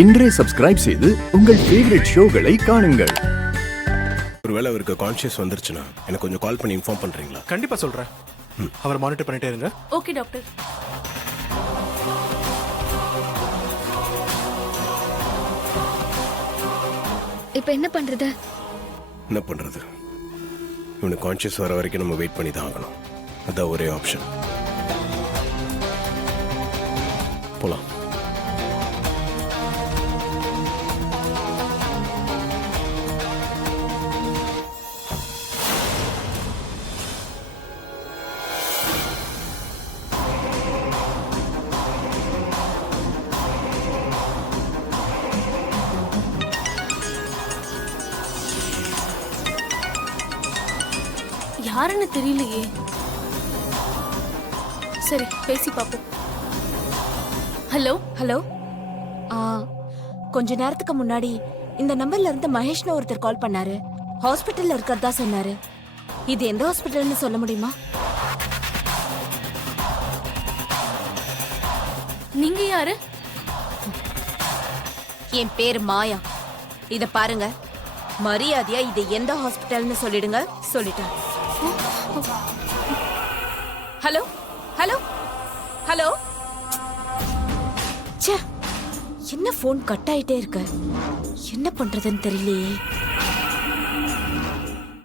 இன்றே சப்ஸ்கிரைப் செய்து உங்கள் ஃபேவரட் ஷோகளை காணுங்கள். ஒருவேளை அவருக்கு கான்ஷியஸ் வந்துருச்சுன்னா எனக்கு கொஞ்சம் கால் பண்ணி இன்ஃபார்ம் பண்றீங்களா? கண்டிப்பா சொல்றேன். அவரை மானிட்டர் பண்ணிட்டே இருங்க. Okay doctor. இப்ப என்ன பண்றது? என்ன பண்றது? இவனுக்கு கான்ஷியஸ் வர வரைக்கும் நம்ம வெயிட் பண்ணி தான் ஆகணும். அதான் ஒரே ஆப்ஷன். போலாம். யாருன்னு தெரியலையே. சரி பேசி பாப்போம். ஹலோ ஹலோ, கொஞ்ச நேரத்துக்கு முன்னாடி இந்த நம்பர்ல இருந்து மகேஷ்னு ஒருத்தர் கால் பண்ணாரு. ஹாஸ்பிட்டல்ல இருக்கிறதா சொன்னாரு. இது எந்த ஹாஸ்பிட்டல்னு சொல்ல முடியுமா? நீங்க யாரு? என் பேர் மாயா. இத பாருங்க, மரியாதையா இது எந்த ஹாஸ்பிட்டல்னு சொல்லிடுங்க. சொல்லிட்டேன். Hello hello hello. ச்சே, என்ன போன் கட் ஆயிட்டே இருக்கு. என்ன பண்றதுன்னு தெரியலையே.